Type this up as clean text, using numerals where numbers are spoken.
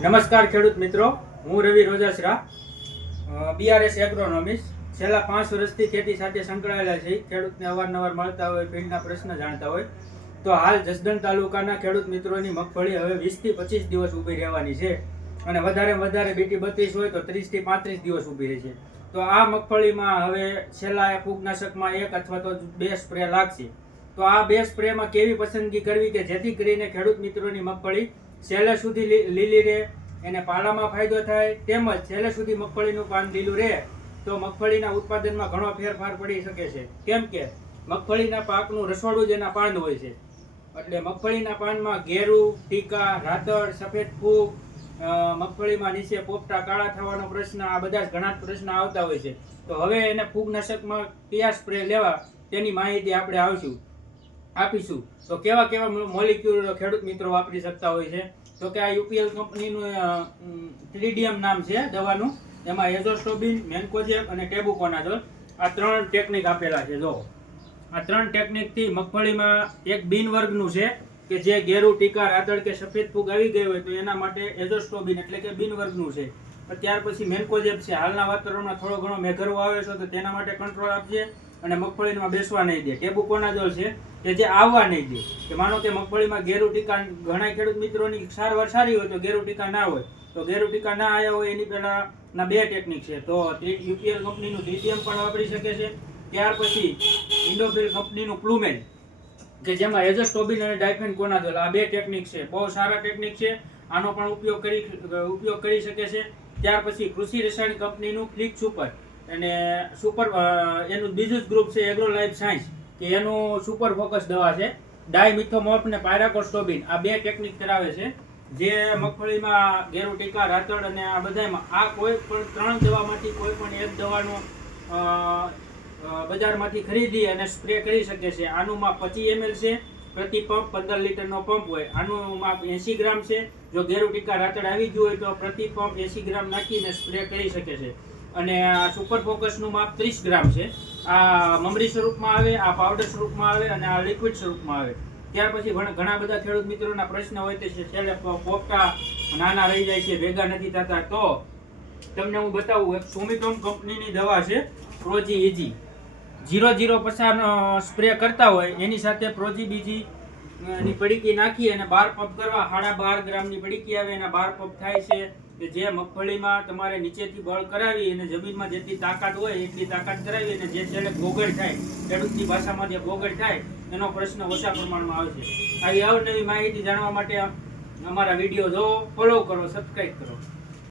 નમસ્કાર ખેડૂત મિત્રો, હું રવિ રોજાસરા, બીઆરએસ એગ્રોનોમિસ્ટ. છેલ્લા 5 વર્ષથી ખેતી સાથે સંકળાયેલા છે. ખેડૂતને અવારનવાર મળતા હોય, ફીલ્ડના પ્રશ્ન જાણતા હોય. તો હાલ જસદણ તાલુકાના ખેડૂત મિત્રોની મગફળી હવે 20 થી 25 દિવસ ઊભી રહેવાની છે અને વધારે બીટી 32 હોય તો 30 થી 35 દિવસ ઊભી રહે છે. તો આ મગફળીમાં હવે છેલ્લા ફૂગનાશકમાં 1 અથવા તો 2 સ્પ્રે લાગશે. તો આ 2 સ્પ્રેમાં કેવી પસંદગી કરવી કે જેથી કરીને ખેડૂત મિત્રોની મગફળી છેલ્લે સુધી લીલી રહે, એને પાલામાં ફાયદો થાય, તેમજ છેલ્લે સુધી મગફળીનું પાન લીલું રહે તો મગફળીના ઉત્પાદનમાં ઘણો ફેરફાર પડી શકે છે. કેમ કે મગફળીના પાકનું રસોડું જ એના પાન હોય છે. એટલે મગફળીના પાનમાં ઘેરું, ટીકા, રાતળ, સફેદ ફૂગ, મગફળીમાં નીચે પોપટા કાળા થવાનો પ્રશ્ન, આ બધા જ ઘણા પ્રશ્ન આવતા હોય છે. તો હવે એને ફૂગનાશકમાં કયા સ્પ્રે લેવા તેની માહિતી આપણે આપીશું. તો કેવા મોલિક્યુલ ખેડૂત મિત્રો વાપરી શકતા હોય છે? તો કે આ યુપીએલ કંપનીનું ટ્રીડિયમ નામ છે દવાનું. એમાં એઝોસ્ટોબિન, મેન્કોજેબ અને ટેબુકોનાઝોલ આ 3 ટેકનિક આપેલા છે. જો આ 3 ટેકનિકથી મગફળીમાં એક બિન વર્ગનું છે કે જે ઘેરું, ટીકા, રાતળ કે સફેદ ફૂગ આવી ગઈ હોય તો એના માટે એઝોસ્ટોબિન એટલે કે બિન વર્ગનું છે. ત્યાર પછી મેન્કોજેબ છે. હાલના વાતાવરણમાં થોડો ઘણો મેઘરવો આવે છે તો તેના માટે કંટ્રોલ આપશે અને મગફળીમાં બેસવા નહીં દે. ટેબુકોનાઝોલ છે કે જે આવવા નહીં દે. કે માનો કે મગફળીમાં ઘેરું ટીકા, ઘણા ખેડૂત મિત્રોની સારવાર સારી હોય તો ઘેરું ટીકા ના હોય, તો ઘેરું ટીકા ના આવ્યા હોય એની પહેલાના 2 ટેકનિક છે. તો યુપીએલ કંપનીનું ટ્રીડિયમ પણ વાપરી શકે છે. ત્યાર પછી ઇન્ડોફિલ કંપનીનું પ્લુમેલ કે જેમાં એઝોસ્ટોબિન અને ડાયફેનકોનાઝોલ આ 2 ટેકનિક છે. બહુ સારા ટેકનિક છે. આનો પણ ઉપયોગ કરી શકે છે. ત્યાર પછી કૃષિ રસાયણ કંપનીનું ફ્લિક સુપર અને એનું બીજું જ ગ્રુપ છે એગ્રો લાઈફ સાયન્સ કે એનું સુપર ફોકસ દવા છે. ડાયમિથોમોપ ને પાયરાકોસ્ટોબિન આ 2 ટેકનિક કરાવે છે. જે મગફળીમાં ઘેરું, ટીકા, રાતળ અને આ બધામાં આ કોઈ પણ 3 દવામાંથી કોઈ પણ એક દવાનો બજારમાંથી ખરીદી અને સ્પ્રે કરી શકે છે. આનું માપ 25 ml છે પ્રતિ પંપ. 15 લીટરનો પંપ હોય. આનું માપ 80 ગ્રામ છે. જો ઘેરું, ટીકા, રાતળ આવી ગયું હોય તો પ્રતિ પંપ 80 ગ્રામ નાખીને સ્પ્રે કરી શકે છે. અને આ સુપર ફોકસનું માપ 30 ગ્રામ છે. આ મમરી સ્વરૂપમાં આવે, આ પાવડર સ્વરૂપમાં આવે અને આ લિક્વિડ સ્વરૂપમાં આવે. ત્યાર પછી ઘણા બધા ખેડૂત મિત્રોના પ્રશ્ન હોય તે છે છેલ્લે પોપટા નાના રહી જાય છે, ભેગા નથી થતા. તો તમને હું બતાવું, એક સુમિટોમ કંપનીની દવા છે પ્રોજી ઇજી 0.0% સ્પ્રે કરતા હોય એની સાથે પ્રોજી બીજી ની પડીકી નાખી અને 12 પંપ કરવા. 12.5 ગ્રામની પડીકી આવે, એના 12 પંપ થાય છે. કે જે મગફળીમાં તમારે નીચેથી બળ કરાવી અને જમીનમાં જેટલી તાકાત હોય એટલી તાકાત કરાવી અને જે છેલ્લે ગોગળ થાય, ખેડૂતની ભાષામાં જે ગોગળ થાય એનો પ્રશ્ન ઓછા પ્રમાણમાં આવશે. આવી અવનવી માહિતી જાણવા માટે અમારા વિડીયો જોવો, ફોલો કરો, સબસ્ક્રાઈબ કરો.